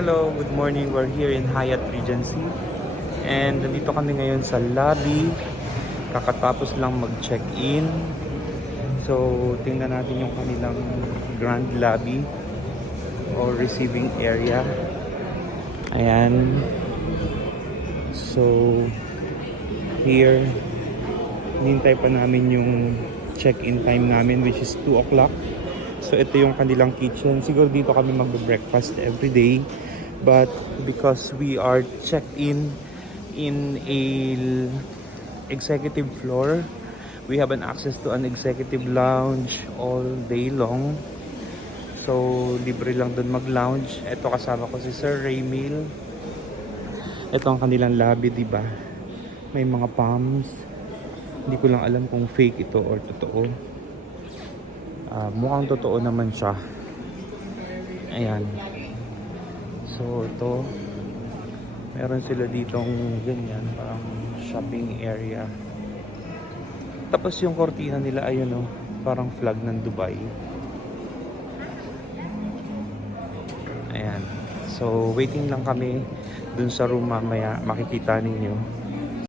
Hello, good morning. We're here in Hyatt Regency. And nandito kami ngayon sa lobby. Kakatapos lang mag-check-in. So, tingnan natin yung kanilang grand lobby or receiving area. Ayan. So, here, hinintay pa namin yung check-in time namin, which is 2 o'clock. So ito yung kanilang kitchen. Siguro dito kami magbe-breakfast every day. But because we are checked in a executive floor, we have an access to an executive lounge all day long. So libre lang dun mag-lounge. Ito kasama ko si Sir Raymil. Ito ang kanilang lobby, di ba? May mga palms. Hindi ko lang alam kung fake ito or totoo. Mukhang totoo naman siya. Ayan. So ito, meron sila ditong ganyan, parang shopping area. Tapos yung kortina nila, ayun parang flag ng Dubai. Ayan. So waiting lang kami dun sa room, mamaya makikita ninyo.